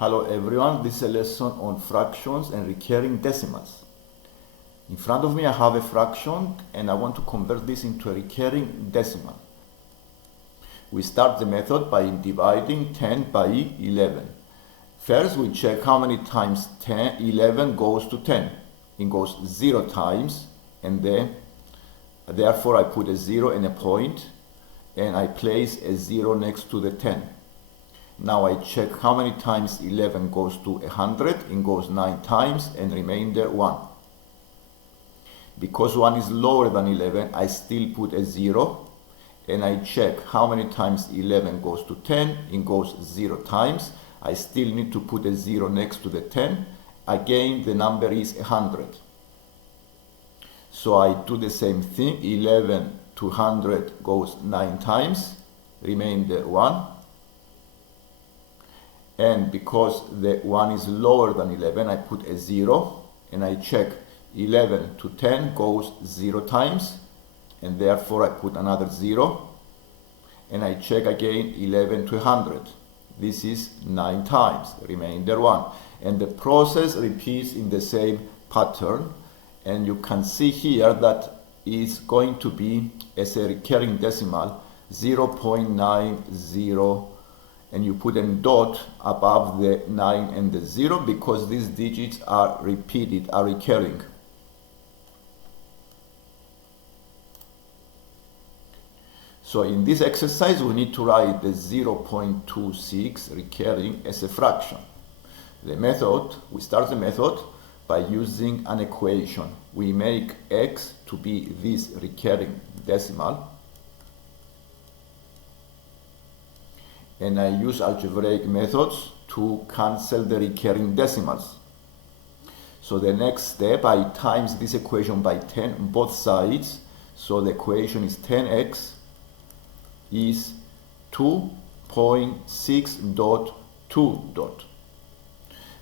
Hello everyone, this is a lesson on fractions and recurring decimals. In front of me I have a fraction and I want to convert this into a recurring decimal. We start the method by dividing 10 by 11. First we check how many times 11 goes to 10. It goes 0 times, and then therefore I put a 0 and a point and I place a 0 next to the 10. Now I check how many times 11 goes to 100. It goes 9 times and remainder 1. Because 1 is lower than 11, I still put a 0 and I check how many times 11 goes to 10. It goes 0 times. I still need to put a 0 next to the 10. Again, the number is 100. So I do the same thing. 11 to 100 goes 9 times, remainder 1. And because the 1 is lower than 11, I put a 0 and I check 11 to 10 goes 0 times, and therefore I put another 0 and I check again 11 to 100. This is 9 times, remainder 1. And the process repeats in the same pattern, and you can see here that is going to be, as a recurring decimal, 0.90, and you put a dot above the 9 and the 0 because these digits are repeated, are recurring. So in this exercise we need to write the 0.26 recurring as a fraction. The method, we start the method by using an equation. We make x to be this recurring decimal, and I use algebraic methods to cancel the recurring decimals. So the next step, I times this equation by 10 on both sides. So the equation is 10x is 2.6.2.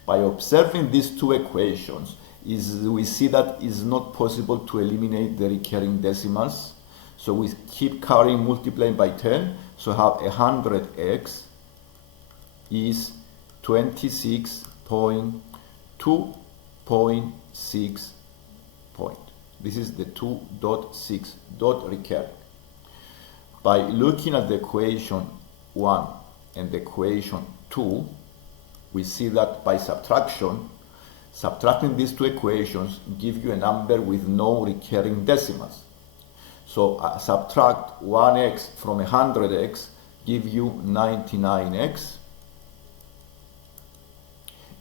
By observing these two equations, we see that it's not possible to eliminate the recurring decimals. So we keep carrying multiplying by 10. So have 100x is 26.2.6 point. This is the 2.6 dot recurring. By looking at the equation 1 and the equation 2, we see that by subtracting these two equations give you a number with no recurring decimals. So subtract 1x from 100x, give you 99x,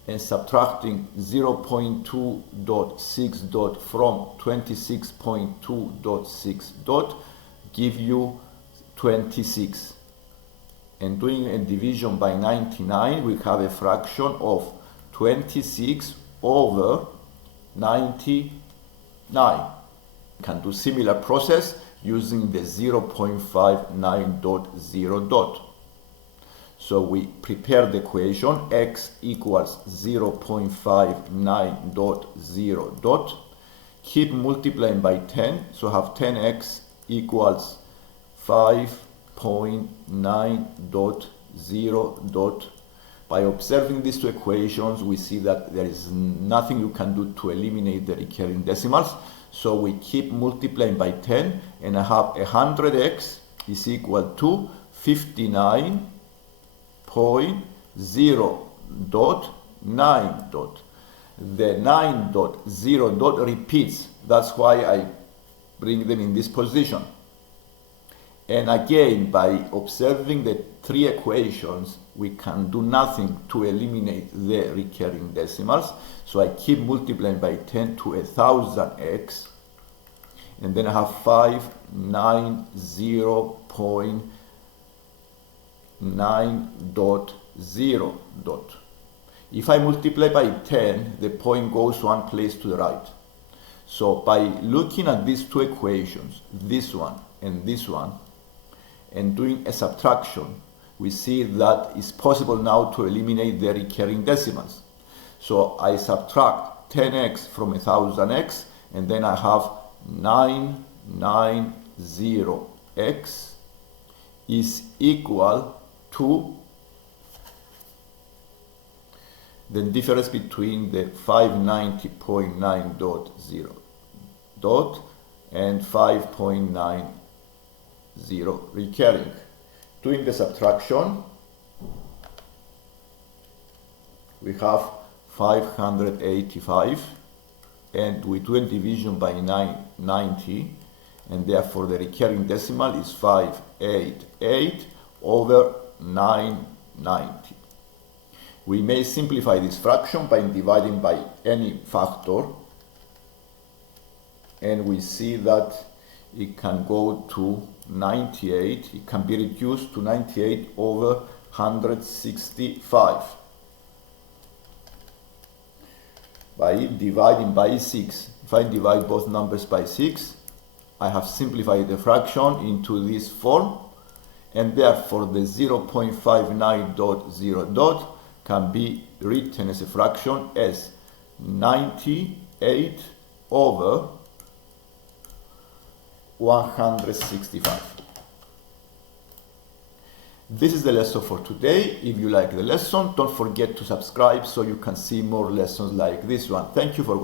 and subtracting 0.2.6 dot from 26.2.6 dot give you 26. And doing a division by 99, we have a fraction of 26 over 99. Can do similar process using the 0.59.0 dot. So we prepare the equation x equals 0.59.0 dot. Keep multiplying by 10, so have 10x equals 5.9.0 dot. By observing these two equations, we see that there is nothing you can do to eliminate the recurring decimals. So we keep multiplying by 10, and I have 100x is equal to 59.0.9 dot. The 9.0 dot repeats. That's why I bring them in this position. And again, by observing the three equations, we can do nothing to eliminate the recurring decimals. So I keep multiplying by 10 to 1000x, and then I have 590.9.0 dot. If I multiply by 10, the point goes one place to the right. So by looking at these two equations, this one and this one, and doing a subtraction, we see that it's possible now to eliminate the recurring decimals. So I subtract 10x from 1000x, and then I have 990x is equal to the difference between the 590.9.0 dot and 5.90 recurring. Doing the subtraction, we have 585, and we do a division by 90, and therefore the recurring decimal is 588 over 990. We may simplify this fraction by dividing by any factor, and we see that it can go to 98, it can be reduced to 98 over 165 by dividing by 6. If I divide both numbers by 6, I have simplified the fraction into this form, and therefore the 0.59.0 dot can be written as a fraction as 98 over 165. This is the lesson for today. If you like the lesson, don't forget to subscribe so you can see more lessons like this one. Thank you for watching.